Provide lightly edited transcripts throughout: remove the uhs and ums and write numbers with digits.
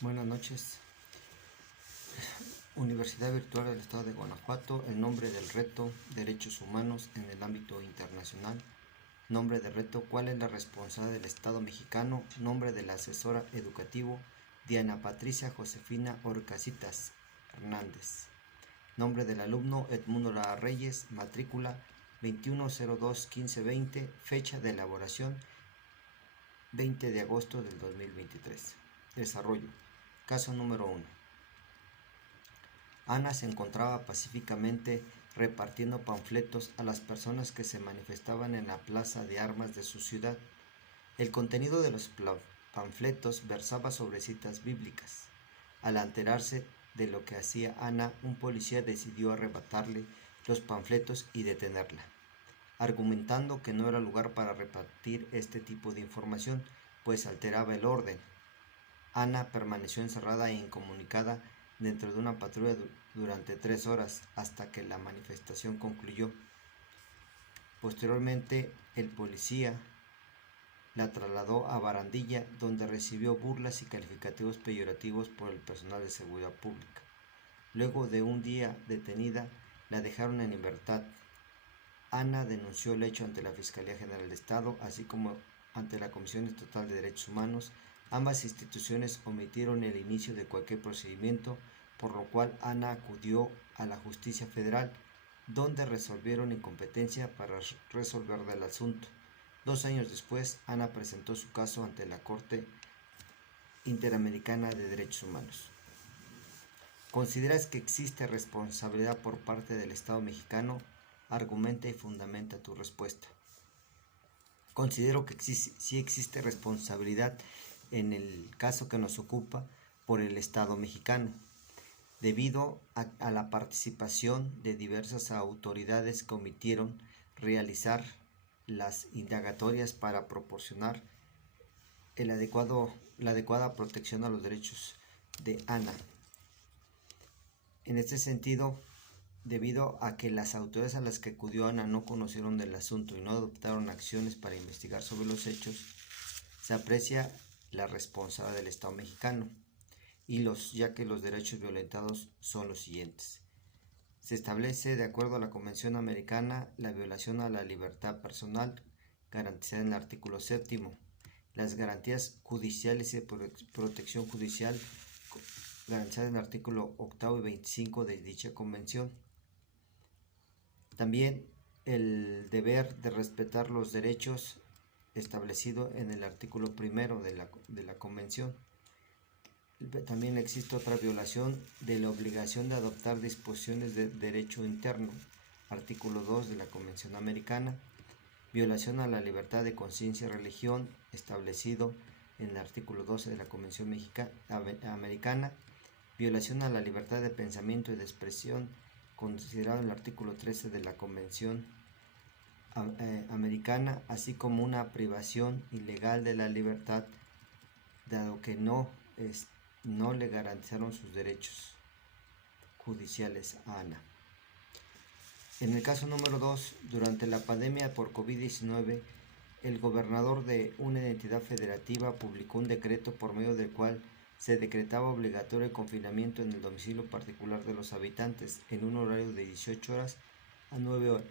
Buenas noches. Universidad Virtual del Estado de Guanajuato. El nombre del reto: Derechos Humanos en el ámbito internacional. Nombre del reto: ¿cuál es la responsabilidad del Estado mexicano? Nombre de la asesora educativo: Diana Patricia Josefina Orcasitas Hernández. Nombre del alumno: Edmundo Lara Reyes. Matrícula: 2102-1520. Fecha de elaboración: 20 de agosto del 2023. Desarrollo. Caso número 1. Ana se encontraba pacíficamente repartiendo panfletos a las personas que se manifestaban en la plaza de armas de su ciudad. El contenido de los panfletos versaba sobre citas bíblicas. Al enterarse de lo que hacía Ana, un policía decidió arrebatarle los panfletos y detenerla, argumentando que no era lugar para repartir este tipo de información, pues alteraba el orden. Ana permaneció encerrada e incomunicada dentro de una patrulla durante 3 horas hasta que la manifestación concluyó. Posteriormente, el policía la trasladó a Barandilla, donde recibió burlas y calificativos peyorativos por el personal de seguridad pública. Luego de un día detenida, la dejaron en libertad. Ana denunció el hecho ante la Fiscalía General del Estado, así como ante la Comisión Estatal de Derechos Humanos. Ambas instituciones omitieron el inicio de cualquier procedimiento, por lo cual Ana acudió a la Justicia Federal, donde resolvieron incompetencia para resolver el asunto. 2 años después, Ana presentó su caso ante la Corte Interamericana de Derechos Humanos. ¿Consideras que existe responsabilidad por parte del Estado mexicano? Argumenta y fundamenta tu respuesta. Considero que sí existe responsabilidad en el caso que nos ocupa por el Estado mexicano, debido a la participación de diversas autoridades que omitieron realizar las indagatorias para proporcionar la adecuada protección a los derechos de Ana. En este sentido, debido a que las autoridades a las que acudió Ana no conocieron del asunto y no adoptaron acciones para investigar sobre los hechos, se aprecia la responsabilidad del Estado mexicano, ya que los derechos violentados son los siguientes. Se establece, de acuerdo a la Convención Americana, la violación a la libertad personal garantizada en el artículo 7, las garantías judiciales y de protección judicial garantizadas en el artículo 8 y 25 de dicha convención. También el deber de respetar los derechos establecido en el artículo 1 de la convención. También existe otra violación de la obligación de adoptar disposiciones de derecho interno, artículo 2 de la Convención Americana. Violación a la libertad de conciencia y religión, establecido en el artículo 12 de la Convención Americana. Violación a la libertad de pensamiento y de expresión, considerado en el artículo 13 de la Convención Americana, así como una privación ilegal de la libertad, dado que no le garantizaron sus derechos judiciales a Ana. En el caso número 2, durante la pandemia por COVID-19, el gobernador de una entidad federativa publicó un decreto por medio del cual se decretaba obligatorio el confinamiento en el domicilio particular de los habitantes en un horario de 18 horas a 9 horas.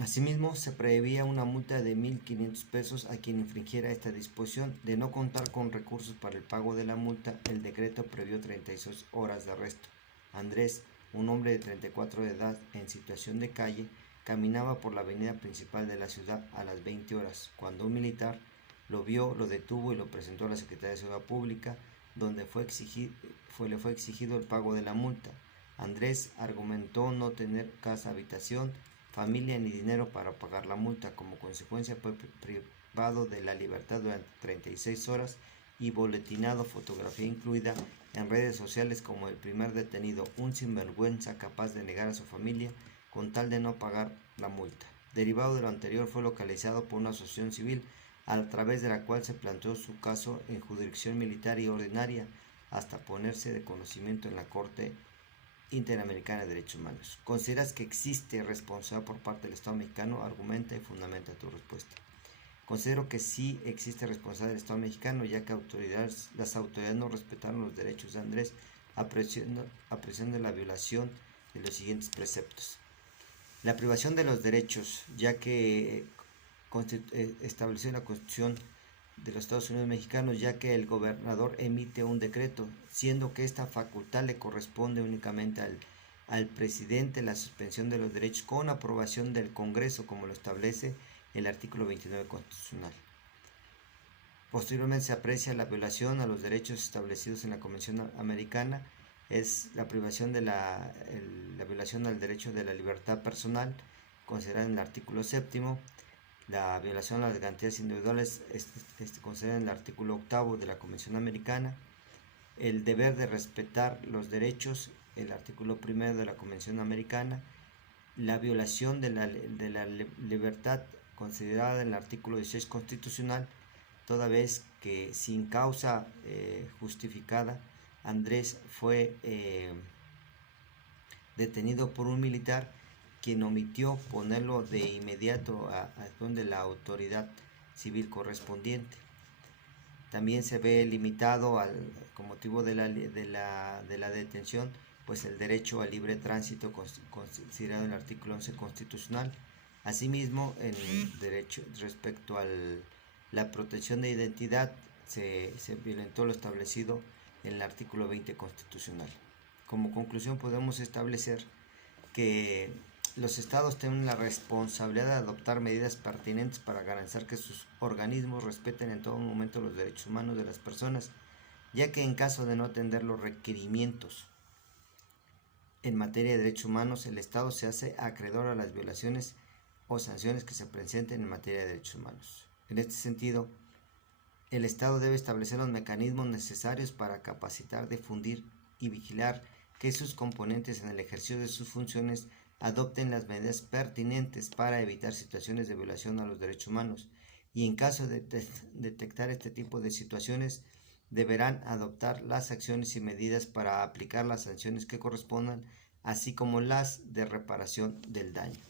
Asimismo, se preveía una multa de 1,500 pesos a quien infringiera esta disposición. De no contar con recursos para el pago de la multa, el decreto previó 36 horas de arresto. Andrés, un hombre de 34 de edad en situación de calle, caminaba por la avenida principal de la ciudad a las 20 horas, cuando un militar lo vio, lo detuvo y lo presentó a la Secretaría de Seguridad Pública, donde le fue exigido el pago de la multa. Andrés argumentó no tener casa, habitación, familia ni dinero para pagar la multa. Como consecuencia fue privado de la libertad durante 36 horas y boletinado, fotografía incluida, en redes sociales como el primer detenido, un sinvergüenza capaz de negar a su familia con tal de no pagar la multa. Derivado de lo anterior, fue localizado por una asociación civil a través de la cual se planteó su caso en jurisdicción militar y ordinaria hasta ponerse de conocimiento en la Corte Interamericana de Derechos Humanos. ¿Consideras que existe responsabilidad por parte del Estado mexicano? Argumenta y fundamenta tu respuesta. Considero que sí existe responsabilidad del Estado mexicano, ya que las autoridades no respetaron los derechos de Andrés, apreciando la violación de los siguientes preceptos. La privación de los derechos, ya que estableció en la Constitución de los Estados Unidos mexicanos, ya que el gobernador emite un decreto, siendo que esta facultad le corresponde únicamente al presidente, la suspensión de los derechos con aprobación del Congreso, como lo establece el artículo 29 constitucional. Posteriormente se aprecia la violación a los derechos establecidos en la Convención Americana, es la privación de la violación al derecho de la libertad personal, considerada en el artículo 7, la violación a las garantías individuales, considerada en el artículo 8 de la Convención Americana, el deber de respetar los derechos, el artículo 1 de la Convención Americana, la violación de la libertad considerada en el artículo 16 constitucional, toda vez que sin causa justificada Andrés fue detenido por un militar quien omitió ponerlo de inmediato a donde la autoridad civil correspondiente. También se ve limitado con motivo de la detención, pues el derecho al libre tránsito considerado en el artículo 11 constitucional. Asimismo, en el derecho respecto a la protección de identidad, se violentó lo establecido en el artículo 20 constitucional. Como conclusión, podemos establecer que los estados tienen la responsabilidad de adoptar medidas pertinentes para garantizar que sus organismos respeten en todo momento los derechos humanos de las personas, ya que en caso de no atender los requerimientos en materia de derechos humanos, el Estado se hace acreedor a las violaciones o sanciones que se presenten en materia de derechos humanos. En este sentido, el Estado debe establecer los mecanismos necesarios para capacitar, difundir y vigilar que sus componentes en el ejercicio de sus funciones adopten las medidas pertinentes para evitar situaciones de violación a los derechos humanos, y en caso de detectar este tipo de situaciones deberán adoptar las acciones y medidas para aplicar las sanciones que correspondan, así como las de reparación del daño.